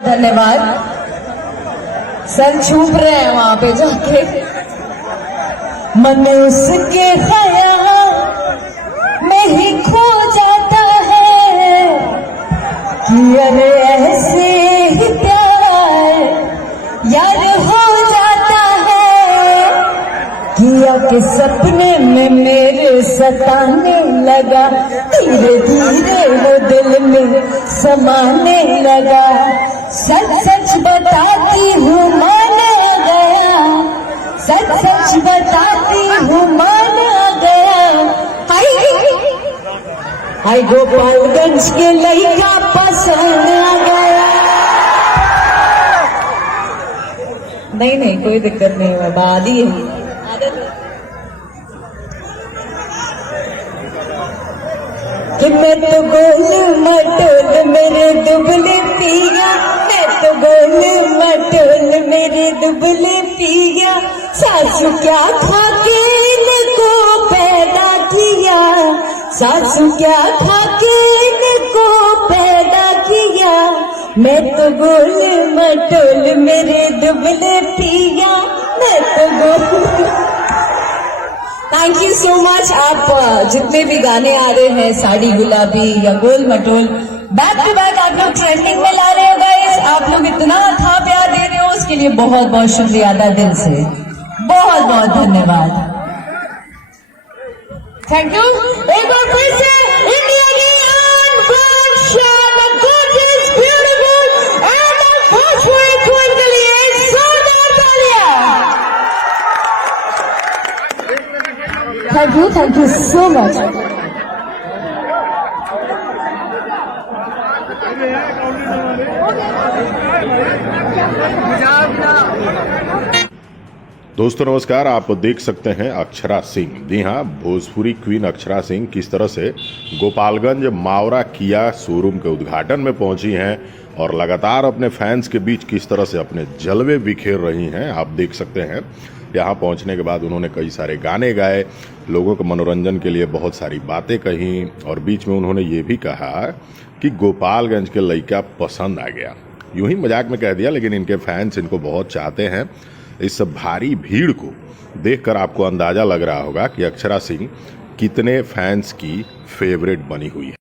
धन्यवाद। सर छूप रहे हैं वहां पे जाके। मन उसके ख्याल में ही खो जाता है कि अरे ऐसे ही प्यार यार हो जाता है किया के सपने में मेरे सताने लगा, धीरे धीरे वो दिल में समाने लगा। सच सच बताती हूँ मान गया, सच सच बताती हूँ मान गया। हाय गोपालगंज के लड़का पसंद आ गया। नहीं कोई दिक्कत नहीं है, आदि है। कि मैं तो गोल मटोल मेरे दुबले पिया, मैं तो गोल मटोल मेरे दुबले पिया। सासू क्या खा के इनको पैदा किया, सासू क्या खा के इनको पैदा किया। मैं तो गोल मटोल मेरे दुबले पिया, मैं तो गोल। Thank you so much. आप जितने भी गाने आ रहे हैं, साड़ी गुलाबी या गोल मटोल, बैक टू बैक आप लोग ट्रेंडिंग में ला रहे हो गाइस। आप लोग इतना था प्यार दे रहे हो, उसके लिए बहुत बहुत शुक्रिया अदा दिल से, बहुत बहुत धन्यवाद। Thank you. एक बार फिर से इंडिया की अनब्रांड शान, gorgeous, beautiful and Bhojpuri queen के लिए जोरदार तालियां। Thank you so much. दोस्तों नमस्कार। आप देख सकते हैं अक्षरा सिंह। जी हाँ, भोजपुरी क्वीन अक्षरा सिंह किस तरह से गोपालगंज मावरा किया शोरूम के उद्घाटन में पहुंची हैं और लगातार अपने फैंस के बीच किस तरह से अपने जलवे बिखेर रही हैं, आप देख सकते हैं। यहाँ पहुँचने के बाद उन्होंने कई सारे गाने गाए, लोगों के मनोरंजन के लिए बहुत सारी बातें कहीं और बीच में उन्होंने ये भी कहा कि गोपालगंज के लड़का पसंद आ गया। यूं ही मजाक में कह दिया, लेकिन इनके फैंस इनको बहुत चाहते हैं। इस भारी भीड़ को देखकर आपको अंदाज़ा लग रहा होगा कि अक्षरा सिंह कितने फैंस की फेवरेट बनी हुई है।